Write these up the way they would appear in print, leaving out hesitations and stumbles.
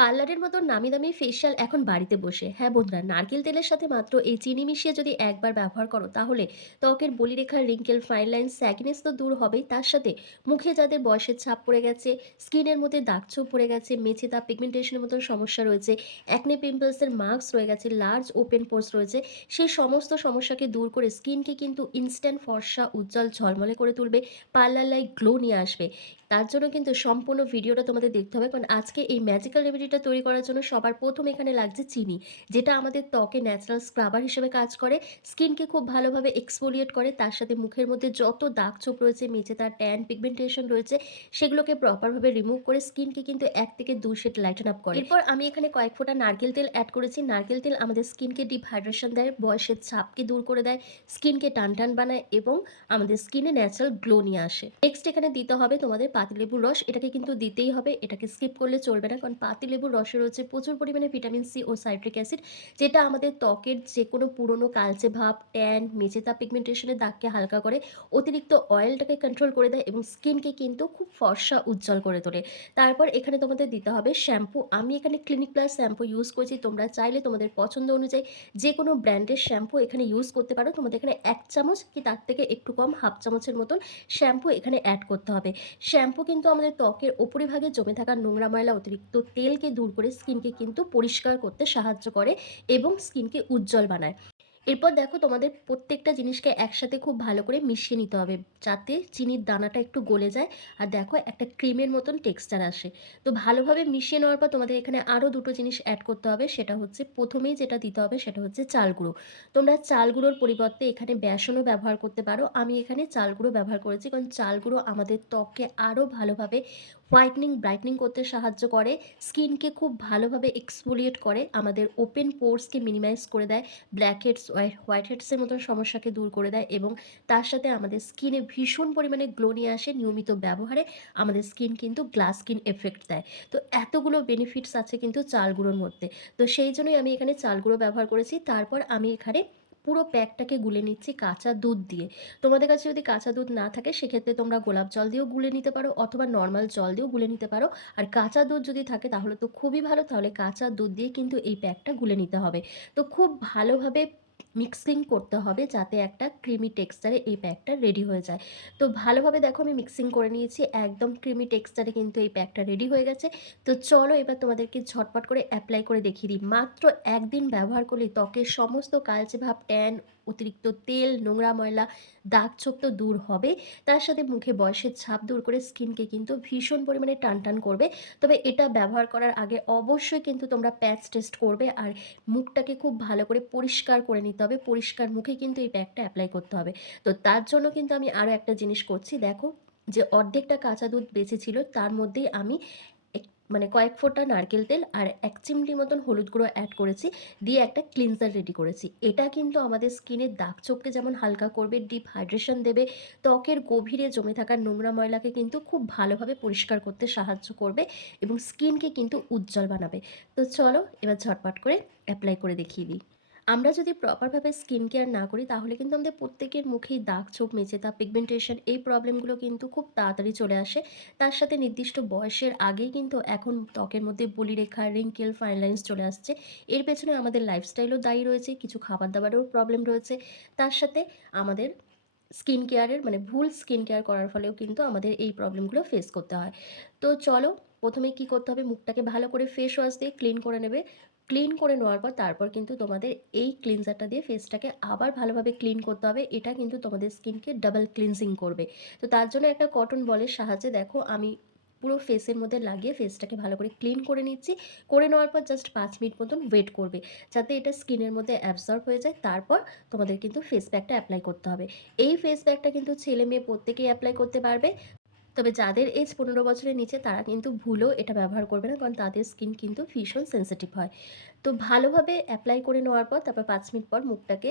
পার্লারের মতো নামি দামি ফেসিয়াল এখন বাড়িতে বসে। হ্যাঁ বন্ধুরা, নারকেল তেলের সাথে মাত্র এই চিনি মিশিয়ে যদি একবার ব্যবহার করো তাহলে ত্বকের বলিরেখা, রিঙ্কেল, ফাইন লাইন, স্যাগনেস তো দূর হবেই, তার সাথে মুখে যাদের বয়সের ছাপ পড়ে গেছে, স্কিনের মধ্যে দাগছোপ পড়ে গেছে, মেচে দাগ, পিগমেন্টেশনের মতন সমস্যা রয়েছে, অ্যাকনে পিম্পলসের মার্কস রয়ে গেছে, লার্জ ওপেন পোরস রয়েছে, সেই সমস্ত সমস্যাকে দূর করে স্কিনকে কিন্তু ইনস্ট্যান্ট ফর্সা, উজ্জ্বল, ঝলমলে করে তুলবে, পার্লার লাইক গ্লো নিয়ে আসবে। তার জন্য কিন্তু সম্পূর্ণ ভিডিওটা তোমাদের দেখতে হবে, কারণ আজকে এই ম্যাজিক্যাল রেমেডিটা তৈরি করার জন্য সবার প্রথম এখানে লাগছে চিনি, যেটা আমাদের ত্বকে ন্যাচারাল স্ক্রাবার হিসেবে কাজ করে, স্কিনকে খুব ভালোভাবে এক্সফোলিয়েট করে, তার সাথে মুখের মধ্যে যত দাগ ছোপ রয়েছে, মেচে তার ট্যান পিগমেন্টেশন রয়েছে, সেগুলোকে প্রপারভাবে রিমুভ করে স্কিনকে কিন্তু 1 থেকে 2 শেড লাইটেন আপ করে। এরপর আমি এখানে কয়েক ফোঁটা নারকেল তেল অ্যাড করেছি। নারকেল তেল আমাদের স্কিনকে ডিপ হাইড্রেশন দেয়, বয়সের ছাপকে দূর করে দেয়, স্কিনকে টান টান বানায় এবং আমাদের স্কিনে ন্যাচারাল গ্লো নিয়ে আসে। নেক্সট এখানে দিতে হবে তোমাদের পাতিলেবুর রস। এটাকে কিন্তু দিতেই হবে, এটাকে স্কিপ করলে চলবে না, কারণ পাতিলেবুর রসে রয়েছে প্রচুর পরিমাণে ভিটামিন সি ও সাইট্রিক অ্যাসিড, যেটা আমাদের ত্বকের যে কোনো পুরনো কালচে ভাব, ট্যান, মেচেতা, পিগমেন্টেশনের দাগকে হালকা করে, অতিরিক্ত অয়েলটাকে কন্ট্রোল করে দেয় এবং স্কিনকে কিন্তু খুব ফর্সা, উজ্জ্বল করে তোলে। তারপর এখানে তোমাদের দিতে হবে শ্যাম্পু। আমি এখানে ক্লিনিক প্লাস শ্যাম্পু ইউজ করছি, তোমরা চাইলে তোমাদের পছন্দ অনুযায়ী যে কোনো ব্র্যান্ডের শ্যাম্পু এখানে ইউজ করতে পারো। তোমাদের এখানে 1 চামচ কি তার থেকে একটু কম, হাফ চামচের মতন শ্যাম্পু এখানে অ্যাড করতে হবে। শ্যাম্পু কিন্তু আমাদের ত্বকের উপরিভাগে জমে থাকা নোংরা, ময়লা, অতিরিক্ত তেলকে দূর করে স্কিনকে কিন্তু পরিষ্কার করতে সাহায্য করে এবং স্কিনকে উজ্জ্বল বানায়। এরপর দেখো, তোমাদের প্রত্যেকটা জিনিসকে একসাথে খুব ভালো করে মিশিয়ে নিতে হবে, যাতে চিনির দানাটা একটু গলে যায় আর দেখো একটা ক্রিমের মতন টেক্সচার আসে। তো ভালোভাবে মিশিয়ে নেওয়ার পর তোমাদের এখানে আরও দুটো জিনিস অ্যাড করতে হবে, সেটা হচ্ছে প্রথমেই যেটা দিতে হবে সেটা হচ্ছে চাল গুঁড়ো। তোমরা চাল গুঁড়োর পরিবর্তে এখানে বেসনও ব্যবহার করতে পারো। আমি এখানে চাল গুঁড়ো ব্যবহার করেছি, কারণ চাল গুঁড়ো আমাদের ত্বককে আরও ভালোভাবে হোয়াইটনিং, ব্রাইটনিং করতে সাহায্য করে, স্কিনকে খুব ভালোভাবে এক্সফোলিয়েট করে, আমাদের ওপেন পোর্সকে মিনিমাইজ করে দেয়, ব্ল্যাক হেডস, হোয়াইট হেডসের মতন সমস্যাকে দূর করে দেয় এবং তার সাথে আমাদের স্কিনে ভীষণ পরিমাণে গ্লো নিয়ে আসে। নিয়মিত ব্যবহারে আমাদের স্কিন কিন্তু গ্লাস স্কিন এফেক্ট দেয়। তো এতগুলো বেনিফিটস আছে কিন্তু চাল গুঁড়োর মধ্যে। তো সেই জন্যই আমি এখানে চাল গুঁড়ো ব্যবহার করেছি। তারপর আমি এখানে পুরো প্যাকটাকে গুলে নিচ্ছি কাঁচা দুধ দিয়ে। তোমাদের কাছে যদি কাঁচা দুধ না থাকে সেক্ষেত্রে তোমরা গোলাপ জল দিয়েও গুলে নিতে পারো অথবা নর্মাল জল দিয়েও গুলে নিতে পারো। আর কাঁচা দুধ যদি থাকে তাহলে তো খুবই ভালো, তাহলে কাঁচা দুধ দিয়ে কিন্তু এই প্যাকটা গুলে নিতে হবে। তো খুব ভালোভাবে মিক্সিং করতে হবে যাতে একটা ক্রিমি টেক্সচারে এই প্যাকটা রেডি হয়ে যায়। তো ভালোভাবে দেখো আমি মিক্সিং করে নিয়েছি, একদম ক্রিমি টেক্সচারে কিন্তু এই প্যাকটা রেডি হয়ে গেছে। তো চলো এবার তোমাদেরকে ঝটপট করে অ্যাপ্লাই করে দেখিয়ে দিই। মাত্র 1 দিন ব্যবহার করলেই ত্বকের সমস্ত কালচে ভাব, ট্যান, অতিরিক্ত তেল, নোংরা, ময়লা, দাগ ছোপ তো দূর হবে, তার সাথে মুখে বয়সের ছাপ দূর করে স্কিনকে কিন্তু ভীষণ পরিমাণে টান টান করবে। তবে এটা ব্যবহার করার আগে অবশ্যই কিন্তু তোমরা প্যাচ টেস্ট করবে আর মুখটাকে খুব ভালো করে পরিষ্কার করে নিতে হবে। পরিষ্কার মুখে কিন্তু এই প্যাকটা অ্যাপ্লাই করতে হবে। তো তার জন্য কিন্তু আমি আরও একটা জিনিস করছি, দেখো যে অর্ধেকটা কাঁচা দুধ বেঁচে ছিল তার মধ্যেই আমি এক মানে কয়েক ফোঁটা নারকেল তেল আর 1 চিমটি মতন হলুদ গুঁড়ো অ্যাড করেছি, দিয়ে একটা ক্লিনজার রেডি করেছি। এটা কিন্তু আমাদের স্কিনের দাগ ছোপকে যেমন হালকা করবে, ডিপ হাইড্রেশন দেবে, ত্বকের গভীরে জমে থাকা নোংরা ময়লাকে কিন্তু খুব ভালোভাবে পরিষ্কার করতে সাহায্য করবে এবং স্কিনকে কিন্তু উজ্জ্বল বানাবে। তো চলো এবার ঝটপট করে অ্যাপ্লাই করে দেখিয়ে দিই। আমরা যদি প্রপারভাবে স্কিন কেয়ার না করি তাহলে কিন্তু আমাদের প্রত্যেকের মুখেই দাগ ছোপ, মেচেতা, পিগমেন্টেশন এই প্রবলেমগুলো কিন্তু খুব তাড়াতাড়ি চলে আসে। তার সাথে নির্দিষ্ট বয়সের আগেই কিন্তু এখন ত্বকের মধ্যে বলিরেখা, রিঙ্কেল, ফাইন লাইন্স চলে আসছে। এর পেছনে আমাদের লাইফস্টাইলও দায়ী রয়েছে, কিছু খাবার দাবারেও প্রবলেম রয়েছে। তার সাথে আমাদের স্কিন কেয়ারের ভুল স্কিন কেয়ার করার ফলেও কিন্তু আমাদের এই প্রবলেমগুলো ফেস করতে হয়। তো চলো, প্রথমে কি করতে হবে, মুখটাকে ভালো করে ফেস ওয়াশ দিয়ে ক্লিন করে নেবে। ক্লিন করে নেওয়ার পর তারপর কিন্তু তোমাদের এই ক্লিনজারটা দিয়ে ফেসটাকে আবার ভালোভাবে ক্লিন করতে হবে। এটা কিন্তু তোমাদের স্কিনকে ডাবল ক্লিনজিং করবে। তো তার জন্য একটা কটন বলের সাহায্যে দেখো আমি পুরো ফেসের মধ্যে লাগিয়ে ফেসটাকে ভালো করে ক্লিন করে নিচ্ছি। করে নেওয়ার পর জাস্ট 5 মিনিট মতন ওয়েট করবে, যাতে এটা স্কিনের মধ্যে অ্যাবসর্ব হয়ে যায়। তারপর তোমাদের কিন্তু ফেস প্যাকটা অ্যাপ্লাই করতে হবে। এই ফেস প্যাকটা কিন্তু ছেলে মেয়ে প্রত্যেকেই অ্যাপ্লাই করতে পারবে। তবে যাদের এজ 15 বছরের নিচে তারা কিন্তু ভুলেও এটা ব্যবহার করবে না, কারণ তাদের স্কিন কিন্তু ভীষণ সেনসিটিভ হয়। তো ভালোভাবে অ্যাপ্লাই করে নেওয়ার পর তারপর 5 মিনিট পর মুখটাকে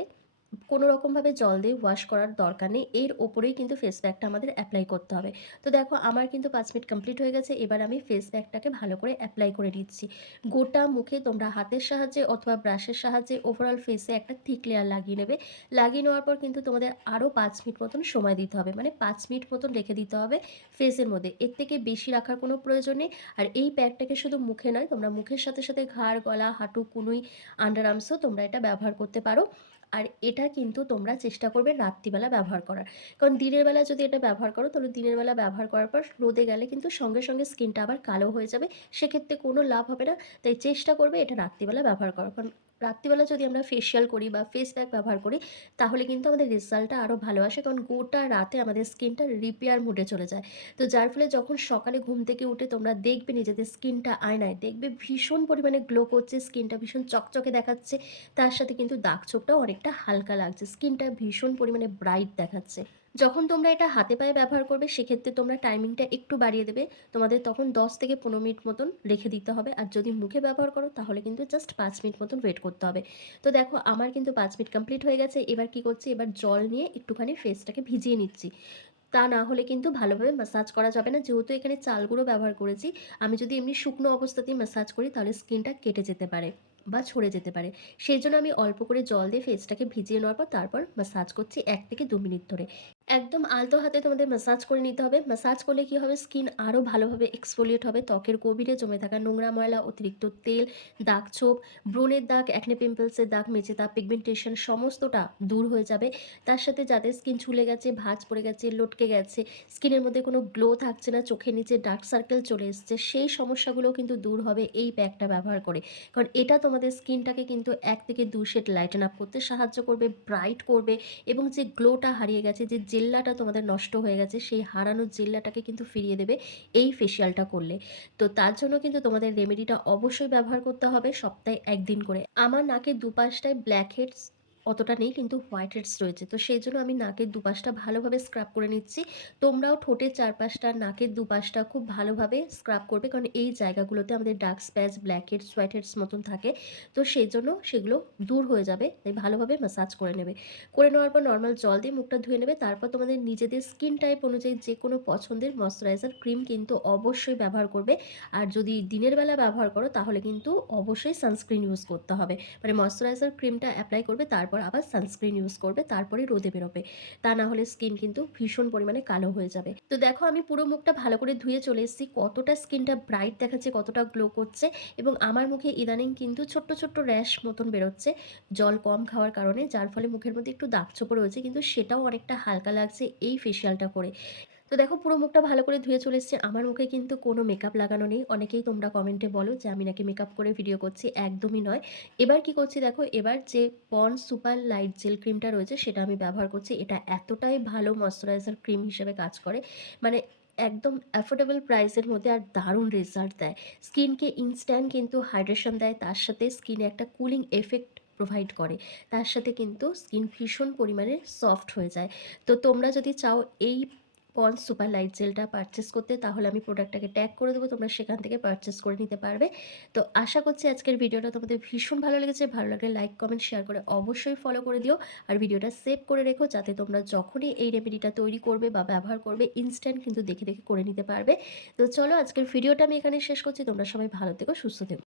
কোনো রকমভাবে জল দিয়ে ওয়াশ করার দরকার নেই। এর ওপরেই কিন্তু ফেস প্যাকটা আমাদের এপ্লাই করতে হবে। তো দেখো আমার কিন্তু ৫ মিনিট কমপ্লিট হয়ে গেছে। এবার আমি ফেস প্যাকটাকে ভালো করে এপ্লাই করে নিচ্ছি। গোটা মুখে তোমরা হাতের সাহায্যে অথবা ব্রাশের সাহায্যে ওভারঅল ফেসে একটা থিক লেয়ার লাগিয়ে নেবে। লাগিয়ে নেওয়ার পর কিন্তু তোমাদের আরও ৫ মিনিট মতন সময় দিতে হবে। মানে ৫ মিনিট মতন রেখে দিতে হবে ফেসের মধ্যে। এর থেকে বেশি রাখার কোনো প্রয়োজন নেই। আর এই প্যাকটাকে শুধু মুখে নয়, তোমরা মুখের সাথে, সাথে ঘাড়, গলা, হাঁটু, কনুই, আন্ডার আর্মসও তোমরা এটা ব্যবহার করতে পারো। আর এটা কিন্তু তোমরা চেষ্টা করবে রাত্রিবেলা ব্যবহার করার। কারণ দিনের বেলা যদি এটা ব্যবহার করো তাহলে দিনের বেলা ব্যবহার করার পর রোদে গেলে কিন্তু সঙ্গে, সঙ্গে স্কিনটা আবার কালো হয়ে যাবে। সেক্ষেত্রে কোনো লাভ হবে না। তাই চেষ্টা করবে এটা রাত্রিবেলা ব্যবহার করার। কারণ রাত্রিবেলা যদি আমরা ফেসিয়াল করি বা ফেস প্যাক ব্যবহার করি তাহলে কিন্তু আমাদের রেজাল্টটা আরও ভালো আসে। কারণ গোটা রাতে আমাদের স্কিনটা রিপেয়ার মুডে চলে যায়। তো যার ফলে যখন সকালে ঘুম থেকে উঠে তোমরা দেখবে নিজেদের স্কিনটা আয়নায়, দেখবে ভীষণ পরিমাণে গ্লো করছে, স্কিনটা ভীষণ চকচকে দেখাচ্ছে। তার সাথে কিন্তু দাগ ছোপটাও অনেকটা হালকা লাগছে। স্কিনটা ভীষণ পরিমাণে ব্রাইট দেখাচ্ছে। যখন তোমরা এটা হাতে পায়ে ব্যবহার করবে সেক্ষেত্রে তোমরা টাইমিংটা একটু বাড়িয়ে দেবে। তোমাদের তখন ১০ থেকে ১৫ মিনিট মতন রেখে দিতে হবে। আর যদি মুখে ব্যবহার করো তাহলে কিন্তু জাস্ট ৫ মিনিট মতন ওয়েট করতে হবে। তো দেখো আমার কিন্তু ৫ মিনিট কমপ্লিট হয়ে গেছে। এবার কি করছি, এবার জল নিয়ে একটুখানি ফেসটাকে ভিজিয়ে নিচ্ছি। তা না হলে কিন্তু ভালোভাবে ম্যাসাজ করা যাবে না। যেহেতু এখানে চাল গুঁড়ো ব্যবহার করেছি, আমি যদি এমনি শুকনো অবস্থাতেই ম্যাসাজ করি তাহলে স্কিনটা কেটে যেতে পারে বা ঝরে যেতে পারে। সেজন্য আমি অল্প করে জল দিয়ে ফেসটাকে ভিজিয়ে নেওয়ার পর তারপর ম্যাসাজ করছি ১ থেকে ২ মিনিট ধরে। একদম আলতো হাতে তোমাদের ম্যাসাজ করে নিতে হবে। ম্যাসাজ করলে কি হবে, স্কিন আরও ভালোভাবে এক্সফোলিয়েট হবে। ত্বকের গভীরে জমে থাকা নোংরা ময়লা, অতিরিক্ত তেল, দাগ ছোপ, ব্রণের দাগ, অ্যাকনে পিম্পলসের দাগ, মেচে দাগ, পিগমেন্টেশন সমস্তটা দূর হয়ে যাবে। তার সাথে যাদের স্কিন ঝুলে গেছে, ভাঁজ পড়ে গেছে, লটকে গেছে, স্কিনের মধ্যে কোনো গ্লো থাকছে না, চোখের নিচে ডার্ক সার্কেল চলে এসছে, সেই সমস্যাগুলোও কিন্তু দূর হবে এই প্যাকটা ব্যবহার করে। কারণ এটা তোমাদের স্কিনটাকে কিন্তু ১ থেকে ২ শেড লাইটেন আপ করতে সাহায্য করবে, ব্রাইট করবে এবং যে গ্লোটা হারিয়ে গেছে, যে জেল্লাটা তোমাদের নষ্ট হয়ে গেছে, সেই হারানো জেল্লাটাকে কিন্তু ফিরিয়ে দেবে এই ফেসিয়ালটা করলে। তো তার জন্য কিন্তু তোমাদের রেমেডিটা অবশ্যই ব্যবহার করতে হবে সপ্তাহে ১ দিন করে। আমার নাকের দুপাশটায় ব্ল্যাক হেডস অতটা নেই কিন্তু হোয়াইট হেডস রয়েছে। তো সেইজন্য আমি নাকের দুপাশটা ভালোভাবে স্ক্রাব করে নিচ্ছি। তোমরাও ঠোঁটের চারপাশটা, নাকের দুপাশটা খুব ভালোভাবে স্ক্রাব করবে। কারণ এই জায়গাগুলোতে আমাদের dark patch, black heads, white heads মতন থাকে। তো সেজন্য সেগুলো দূর হয়ে যাবে। তাই ভালোভাবে ম্যাসাজ করে নেবে। করে নেওয়ার পর নরমাল জল দিয়ে মুখটা ধুয়ে নেবে। তারপর তোমাদের নিজেদের স্কিন টাইপ অনুযায়ী যেকোনো পছন্দের ময়েশ্চারাইজার ক্রিম কিন্তু অবশ্যই ব্যবহার করবে। আর যদি দিনের বেলা ব্যবহার করো তাহলে কিন্তু অবশ্যই সানস্ক্রিন ইউজ করতে হবে। মানে ময়েশ্চারাইজার ক্রিমটা এপ্লাই করবে, তারপর আবার সানস্ক্রিন ইউজ করবে, তারপরে রোদে বেরোবে। তা না হলে স্কিন কিন্তু ভীষণ পরিমাণে কালো হয়ে যাবে। তো দেখো আমি পুরো মুখটা ভালো করে ধুয়ে চলে এসেছি। কতটা স্কিনটা ব্রাইট দেখাচ্ছে, কতটা গ্লো করছে এবং আমার মুখে ইদানিং কিন্তু ছোট্ট, ছোট্ট র‍্যাশ মতন বেরোচ্ছে জল কম খাওয়ার কারণে। যার ফলে মুখের মধ্যে একটু দাগ-ছোপও রয়েছে, কিন্তু সেটাও অনেকটা হালকা লাগছে এই ফেসিয়ালটা করে। তো দেখো পুরো মুখটা ভালো করে ধুয়ে চলে এসেছি। আমার মুখে কিন্তু কোনো মেকআপ লাগানো নেই। অনেকেই তোমরা কমেন্টে বলো যে আমি নাকি মেকআপ করে ভিডিও করছি। একদমই নয়। এবার কি করছি দেখো, এবার যে পন্ডস সুপার লাইট জেল ক্রিমটা রয়েছে সেটা আমি ব্যবহার করছি। এটা এতটাই ভালো ময়েশ্চারাইজার ক্রিম হিসেবে কাজ করে। মানে একদম অ্যাফোর্ডেবল প্রাইসের মধ্যে আর দারুণ রেজাল্ট দেয়। স্কিনকে ইনস্ট্যান্ট কিন্তু হাইড্রেশন দেয়। তার সাথে স্কিনে একটা কুলিং এফেক্ট প্রোভাইড করে। তার সাথে কিন্তু স্কিন ভীষণ পরিমাণে সফট হয়ে যায়। তো তোমরা যদি চাও এই পন্ডস সুপার লাইট জেলটা পারচেস করতে তাহলে আমি প্রোডাক্টটাকে ট্যাগ করে দেবো। তোমরা সেখান থেকে পারচেস করে নিতে পারবে। তো আশা করছি আজকের ভিডিওটা তোমাদের ভীষণ ভালো লেগেছে। ভালো লাগলে লাইক, কমেন্ট, শেয়ার করে অবশ্যই ফলো করে দিও। আর ভিডিওটা সেভ করে রেখো যাতে তোমরা যখনই এই রেমেডিটা তৈরি করবে বা ব্যবহার করবে ইনস্ট্যান্ট কিন্তু দেখে, দেখে করে নিতে পারবে। তো চলো আজকের ভিডিওটা আমি এখানে শেষ করছি। তোমরা সবাই ভালো থেকো, সুস্থ থেকো।